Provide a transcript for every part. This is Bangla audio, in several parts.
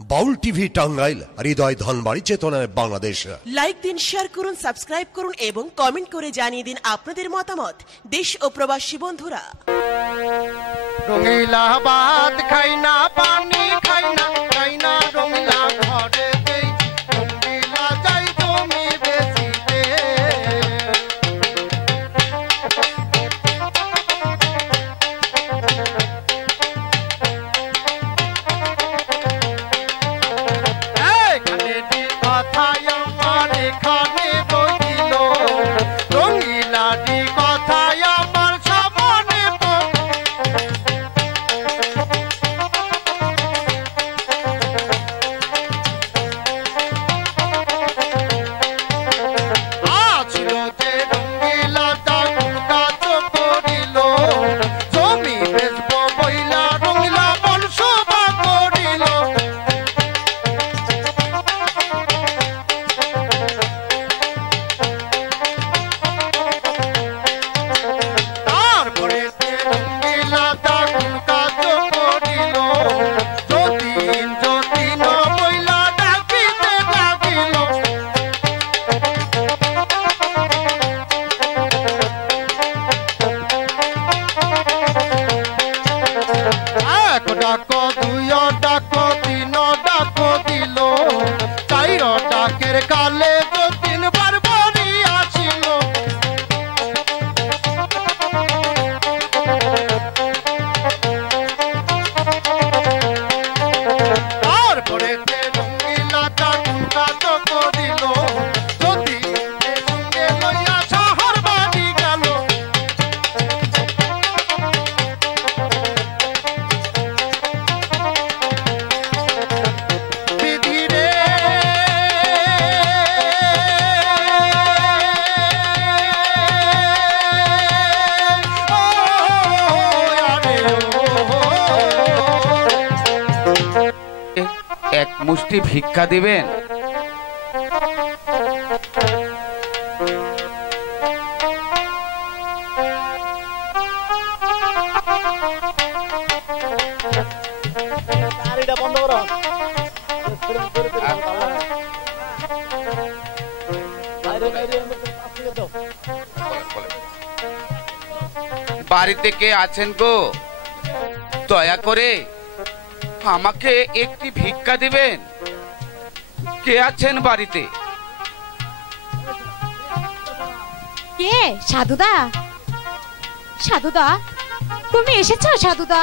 বাউল টিভি টাঙ্গাইল, হৃদয় ধনবাড়ি, চেতনায় বাংলাদেশ। লাইক দিন, শেয়ার করুন, সাবস্ক্রাইব করুন এবং কমেন্ট করে জানিয়ে দিন আপনাদের মতামত। দেশ ও প্রবাসী বন্ধুরা, রঙিলা ভাত খাই না, পানি খাই না, খাই না রঙিলা ঘরে দেই, রঙিলা যাই তুমি বেশিতে। এখানে কথাই আমার এখানে রইল, রঙিলাটি কথাই আমার সামনে ছিল যে রঙিলাটা কাজ করিল, জমি বেচবো বইলা রঙিলা মন সভা করিল। তারপরে রঙিলাটা কাজ করিল, যতীন যতীন বইলা ডাকিতে লাগিল। এক ডাকো, দুই ডাকো, তিন ডাকো দিল, চাইর ডাকের কালে যতীন বারবারই আসিল। তারপরে রঙিলাটা কাজ করিল, যতীনের সঙ্গে লইয়া শহর বাড়ি গেল। বিধিরে এক মুষ্টি ভিক্ষা দিবেন? বাড়িতে কে আছেন গো? দয়া করে আমাকে একটি ভিক্ষা দিবেন। কে আছেন বাড়িতে? কে? সাধুদা? সাধুদা, তুমি এসেছো সাধুদা?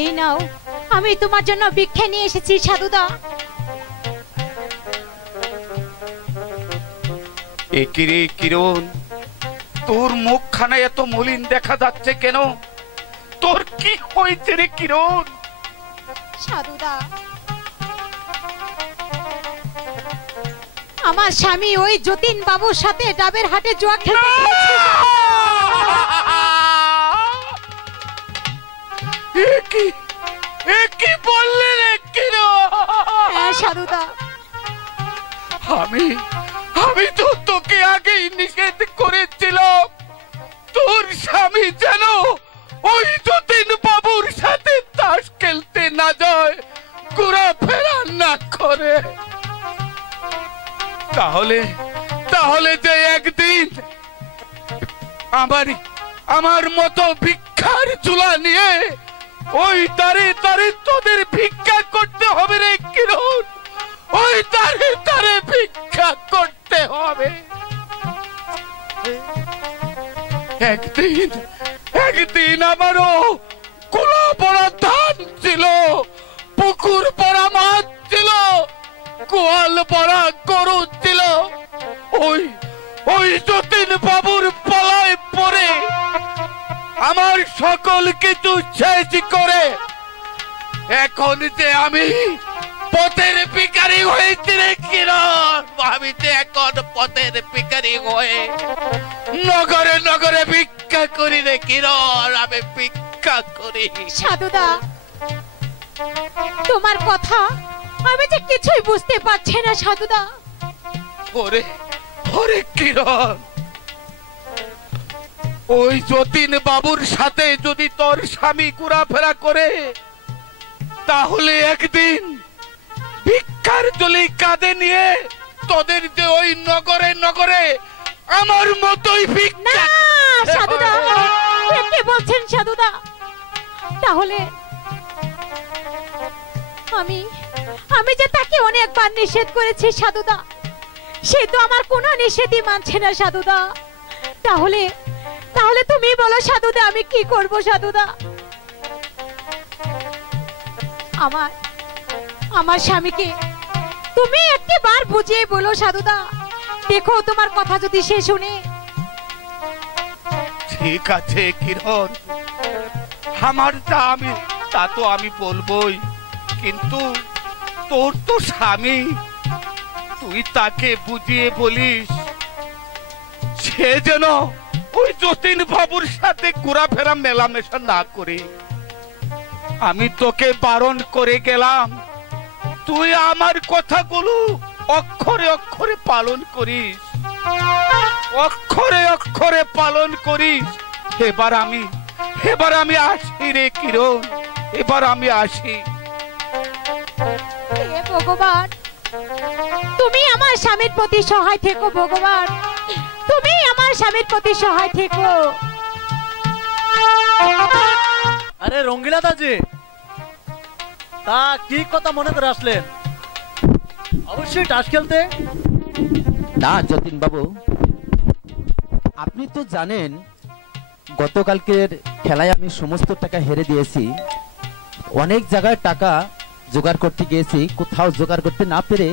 এই নাও, আমি তোমার জন্য ভিক্ষা নিয়ে এসেছি সাধুদা। একিরে কিরণ, তোর মুখখানা এত মলিন দেখা যাচ্ছে কেন? তোর কি হয়েছে রে কিরণ? সাধুদা, আমার স্বামী ওই যতীন বাবুর সাথে ডাবের হাটে জুয়া খেলতে গিয়েছিল। কি বললি রে কিরণ? হ্যাঁ সাধুদা, আমি তো তোকে আগেই নিষেধ করেছিলাম তোর স্বামী যেন ওই যতীন বাবুর সাথে তাস খেলতে না যায়, ঘোরাফেরা না করে। তাহলে যে একদিন আমার মতো ভিক্ষার চুলা নিয়ে ওই তারে তারে তোদের ভিক্ষা করতে হবে রে কিরণ, ওই তারে তারে ভিক্ষা করতে হবে। একদিন আমারও কুলা পড়া ধান ছিল, পুকুর পড়া মাছ ছিল, গোয়াল পড়া গরু ছিল। ওই যতীন বাবুর পালায় পড়ে আমার সকল কিছু শেষ করে এখন যে আমি পথের ভিখারি হয়েছি রে কিরণ। আমি যে এখন পথের ভিখারি হয়ে নগরে নগরে ভিক্ষা করি রে কিরণ, আমি ভিক্ষা করি। সাধুদা, তোমার কথা আমি যে কিছুই বুঝতে পারছি না সাধুদা। ওরে কিরণ, ওই যতীন বাবুর সাথে যদি তোর স্বামী ঘোরাফেরা করে তাহলে একদিন ভিক্ষার জলি কাঁধে নিয়ে তোদের যে ওই নগরে নগরে আমার মতোই না ভিক্ষা সাধুদা, এ কি বলছেন সাধুদা? তাহলে আমি আমি যে তাকে অনেকবার নিষেধ করেছি সাধুদা, সে তো আমার কোনো নিষেধই মানছে না সাধুদা। তাহলে তাহলে তুমি বলো সাধুদা, আমি কি করব সাধুদা? আমার আমার স্বামীকে তুমি একবার বুঝিয়ে বলো সাধুদা, দেখো তোমার কথা যদি সে শুনে। ঠিক আছে কিরণ, আমার তা তো আমি বলবোই, কিন্তু তোর তো স্বামী, তুই তাকে বুঝিয়ে বলিস সে যেন ওই যতীন বাবুর সাথে ঘোরাফেরা মেলামেশা না করে। আমি তোকে বারণ করে গেলাম, তুই আমার কথাগুলো অক্ষরে অক্ষরে পালন করিস, অক্ষরে অক্ষরে পালন করিস। এবার আমি আসি রে কিরণ, এবার আমি আসি। হে ভগবান, তুমি আমার স্বামীর প্রতি সহায় থেকো ভগবান, তুমি আমার স্বামীর প্রতি সহায় থেকো। আরে রঙ্গিলা দাজি, তা কি কথা মনে করে আসলেন? অবশ্যই টাস খেলতে। না যতীন বাবু, আপনি তো জানেন গতকালকের খেলায় আমি সমস্ত টাকা হেরে দিয়েছি। অনেক জায়গায় টাকা জোগাড় করতে গিয়েছি, কোথাও জোগাড় করতে না পেরে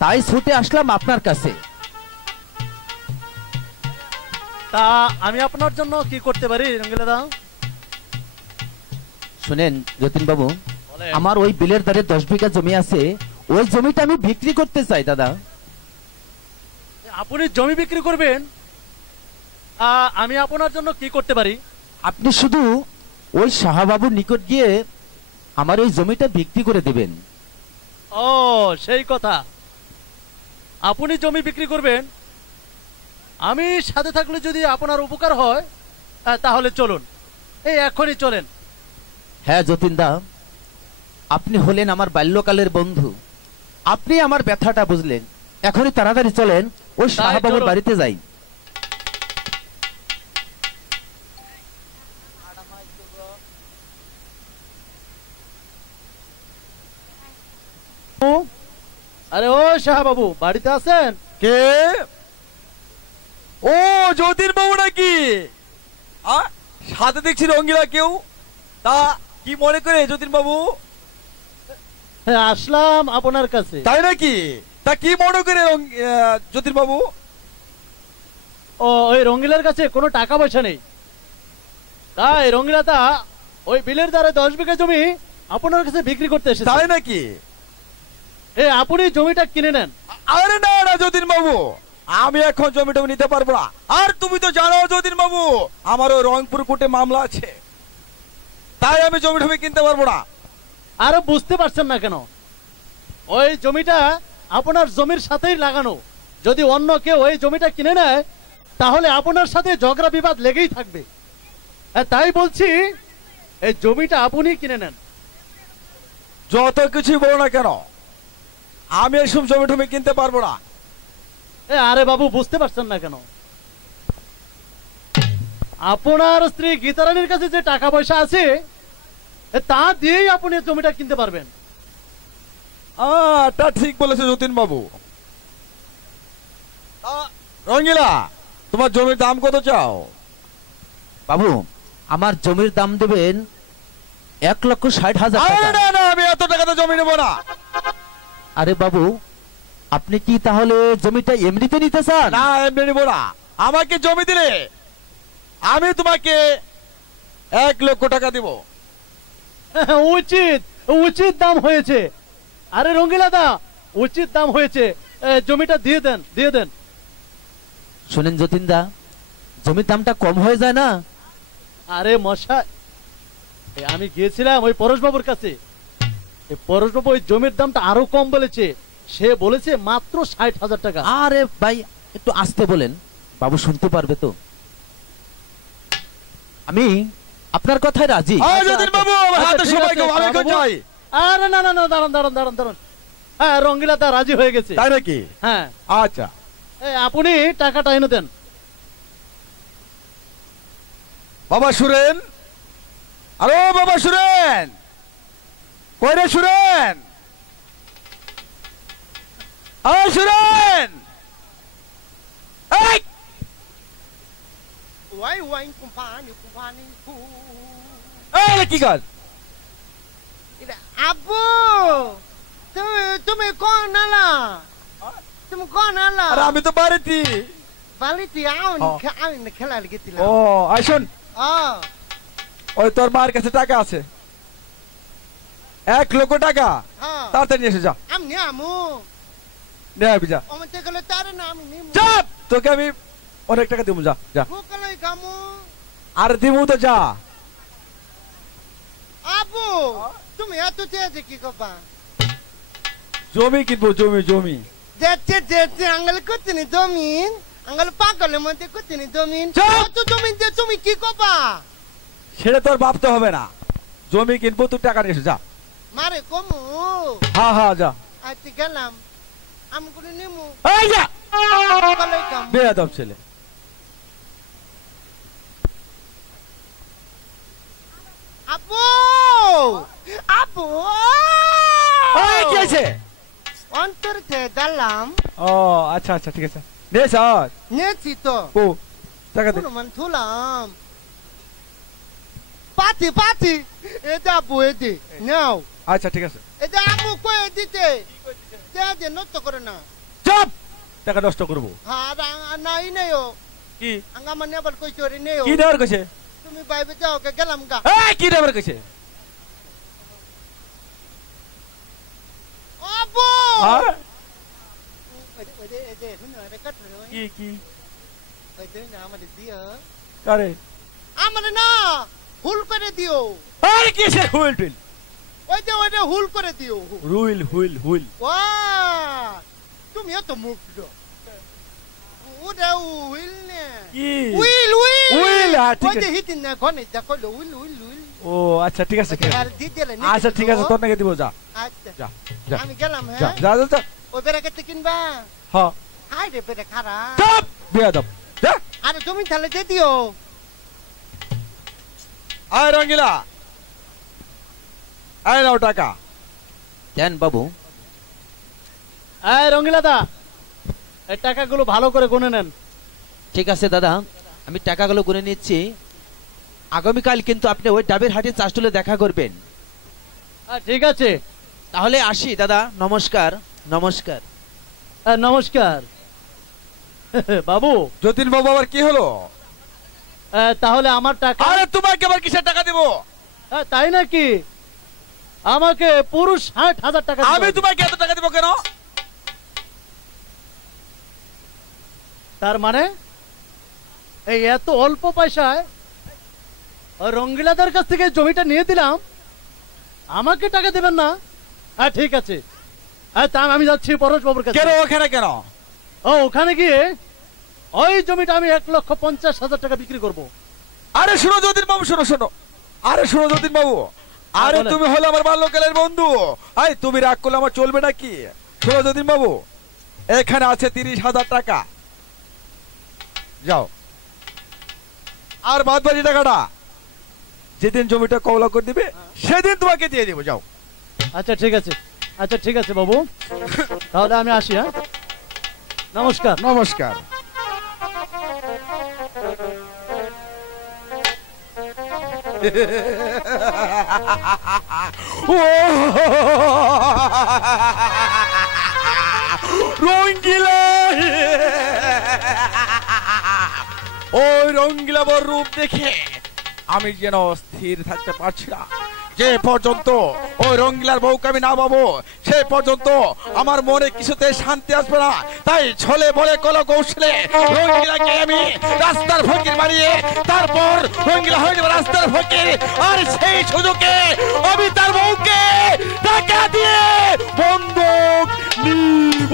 তাই ছুটে আসলাম আপনার কাছে। তা আমি আপনার জন্য কি করতে পারি রঙ্গিলা দা? শুনেন যতীন বাবু, বলেন। আমার ওই বিলের ধারে 10 বিঘা জমি আছে, ওই জমিটা আমি বিক্রি করতে চাই দাদা। আপনি জমি বিক্রি করবেন? আমি আপনার জন্য কি করতে পারি? আপনি শুধু ওই শাহবাবুর নিকট গিয়ে আমার ওই জমিটা বিক্রি করে দেবেন। ও সেই কথা, আপনি জমি বিক্রি করবেন, আমি সাথে থাকলে যদি আপনার উপকার হয় তাহলে চলুন, এই এখনই চলেন। হ্যাঁ যতীন দা, আপনি হলেন আমার বাল্যকালের বন্ধু, আপনি আমার ব্যথাটা বুঝলেন। এখনই তাড়াতাড়ি চলেন, ওই শাহবাবুর চলুন। বাড়িতে যাই। আরে ও শাহবাবু, বাড়িতে আছেন? কে? ও যতীন বাবু নাকি? সাথে দেখছি রঙ্গিলা কেউ। তা কি মনে করে যতীন বাবু? হ্যাঁ, আসলাম আপনার কাছে। তাই নাকি? তা কি মনে করে যতীন বাবু? ও ওই রঙ্গিলার কাছে কোনো টাকা পয়সা নেই, তাই রঙ্গিলাটা ওই বিলের দ্বারা 10 বিঘা জমি আপনার কাছে বিক্রি করতে এসেছে। তাই নাকি? আপনি জমিটা কিনে নেন। আরে না না যতীন বাবু, আমি এখন জমিটা নিতে পারবো না। আর তুমি তো জানো যতীন বাবু, আমার ওই রংপুর কোর্টে মামলা আছে, তাই আমি জমিটা কিনতে পারবো না। আরে বুঝতে পারছেন না কেন? ওই জমিটা আপনার জমির সাথেই লাগানো, যদি অন্য কেউ ওই জমিটা কিনে নেয় তাহলে আপনার সাথে ঝগড়া বিবাদ লেগেই থাকবে। তাই বলছি এই জমিটা আপনি কিনে নেন। যত কিছুই বলো না কেন, আমি এসব জমি কিনতে পারবো না। আরে বাবু, বুঝতে পারছেন না কেন? আপনার স্ত্রী গীতারানীর কাছে যে টাকা পয়সা আছে তা দিয়েই আপনি জমিটা কিনতে পারবেন। তা ঠিক বলেছে যতীন বাবু। রঙ্গিলা, তোমার জমির দাম কত চাও? বাবু, আমার জমির দাম দেবেন 1,60,000 টাকা। না না, আমি এত টাকাতে জমি নেবো না। আরে বাবু, আপনি কি তাহলে জমিটা এমনিতে নিতে চান? না, এমনি নিবো না। আমাকে জমি দিলে আমি তোমাকে 1 লক্ষ টাকা দিব। উচিত উচিত দাম হয়েছে। আরে রঙ্গিলা দা, উচিত দাম হয়েছে, জমিটা দিয়ে দেন, দিয়ে দেন। শুনেন যতীন দা, জমির দামটা কম হয়ে যায় না? আরে মশাই, আমি গিয়েছিলাম ওই পরশবাবুর কাছে, পরশবাবু ওই জমির দামটা আরো কম বলেছে, সে বলেছে মাত্র 60,000 টাকা। আরে ভাই, একটু আস্তে বলেন, বাবু শুনতে পারবে তো। আমি আপনার কথায় রাজি। যতীন বাবু, আমার হাতে সময় কম, আমি এখন যাই। আরে না না না, দাঁড়ান দাঁড়ান দাঁড়ান দাঁড়ান। হ্যাঁ, রঙ্গিলা দা রাজি হয়ে গেছে। তাই নাকি? হ্যাঁ আচ্ছা আপনি টাকাটা এনে দেন। বাবা সুরেন, আরে বাবা সুরেন, কই রে সুরেন? আরে সুরেন, এই ওয়াই ওয়াই কুম্পানি এই কি কাজ? আব্বু তুমি কোন আলা? তুমি কোন আলা? আরে আমি তো বাড়িতে। বালিতে আমি খেলা গেছিলাম। ও আইসুন, ওই তোর মার কাছে টাকা আছে 1 লক্ষ টাকা, তাড়াতাড়ি নিয়ে এসে যা। আমি আমু নে আবি যা। ওমতে গেলে তার না আমি নিমু। চাপ, তোকে আমি অনেক টাকা দিব, যা যা। ভুকলাই কামু। আর দিমু তো, যা। আব্বু তুমি এত তেজ কি কবা? জমি কিনবো, জমি জমি। যেতে আঙ্গল কুতিনি জমিন, আঙ্গল পাগলের মধ্যে কুতিনি জমিন। তো জমিন যে তুমি কি কবা? সেটা তোর ভাবতে হবে না, জমি কিনবো, তুই টাকা নিয়ে এসে যা। মারে কমু। হ্যাঁ হ্যাঁ যা। আচ্ছা গেলাম, আমি করে নিমু। এই যা, ভুকলাই কামু। বেয়াদব ছেলে। আব্বু আব্বু এই কি আছে? অন্তর থেকে দিলাম। ও আচ্ছা আচ্ছা, ঠিক আছে, নে স্যার। নেছি তো। ও টাকা দে। মান থুলাম। পাতি পাতি এটা আব্বু এদি নাও। আচ্ছা ঠিক আছে। এটা আম্মু কই দিতে? দে নষ্ট করে না। চুপ, টাকা নষ্ট করবো? হ্যাঁ নাই নেও। কি আঙ্গা মানে আবার কই চরে নেও। কি দেওয়ার কইছে? তুমি বাইবে যাও কে গেলাম গা। এই কি দেওয়ার কইছে? আব্বু হ্যাঁ ওই শুনো রে কাট রে। কি কি? ওই তুই না আমারে দিও। আরে আমারে না হুল করে দিও। আরে কি সে হুইল টুইল? ওই যে হুল করে দিও। রুইল হুইল হুইল। ওয়া তুমি এত মুখ দাও। ওটা হুইল নে। কি হুইল হুইল হুইল? ঠিক ওই যে আছে। হিতিন না কোনে দেখো হুইল হুইল হুইল। ও আচ্ছা ঠিক আছে, ঠিক আর আছে। দি দিলে নে। আচ্ছা ঠিক আছে, তোর নাকি দিব, যা আচ্ছা যা যা আমি গেলাম। যা হ্যাঁ যা যা, যা। ওই বেড়া কেটে কিনবা? হ্যাঁ। হাই রে বেড়া খারাপ। চুপ, বেয়াদব, যা। আরে তুমি তাহলে দিয়ে দিও। আয় রঙ্গিলা, আয় নাও টাকা। দেন বাবু। এই রঙ্গিলা দা, এই টাকাগুলো ভালো করে গুনে নেন। ঠিক আছে দাদা, আমি টাকাগুলো গুনে নিচ্ছি। আগামীকাল কিন্তু আপনি ওই ডাবের হাটে চাষটুলে দেখা করবেন। ঠিক আছে, তাহলে আসি দাদা, নমস্কার নমস্কার। নমস্কার। বাবু, যতীন বাবু আবার কি হলো? তাহলে আমার টাকা। আরে তোমাকে আবার কিসের টাকা দিব? তাই নাকি? আমাকে পুরো 60,000 টাকা দিতে আমি হবে। তোমাকে এত টাকা দিব কেন? তার মানে এই এত অল্প পয়সায় ওই রঙ্গিলাদের কাছ থেকে জমিটা নিয়ে দিলাম, আমাকে টাকা দেবেন না? ঠিক আছে, তা আমি যাচ্ছি পরশ বাবুর কাছে। কেন ওখানে কেন? ওখানে গিয়ে ওই জমিটা আমি 1,50,000 টাকা বিক্রি করব। আরে শোনো যতীন বাবু, শোনো শোনো, আরে শোনো যতীন বাবু, আরে বলেন। তুমি হলো আমার বাল্যকালের বন্ধু। আই তুমি রাগ করলে আমার চলবে নাকি? শোনো যতীন বাবু, এখানে আছে 30,000 টাকা, যাও। আর বাদ বাকি টাকাটা যেদিন জমিটা কবলা করে দিবে সেদিন তোমাকে দিয়ে দেবো, যাও। আচ্ছা ঠিক আছে, আচ্ছা ঠিক আছে বাবু, তাহলে আমি আসি। হ্যাঁ, নমস্কার। নমস্কার। রঙ্গিলা, ওই রঙ্গিলা বড় রূপ দেখে আমি যেন স্থির থাকতে পারছি না। যে পর্যন্ত ওই রঙ্গিলার বউকে আমি না পাবো সে পর্যন্ত আমার মনে কিছুতে শান্তি আসবে না। তাই ছলে বলে কল কৌশলে রঙ্গিলাকে আমি রাস্তার ফকির বানিয়ে তারপর রঙ্গিলা হয়ে যাবে রাস্তার ফকির। আর সেই সুযোগে আমি তার বউকে টাকা দিয়ে বন্দুক নিব।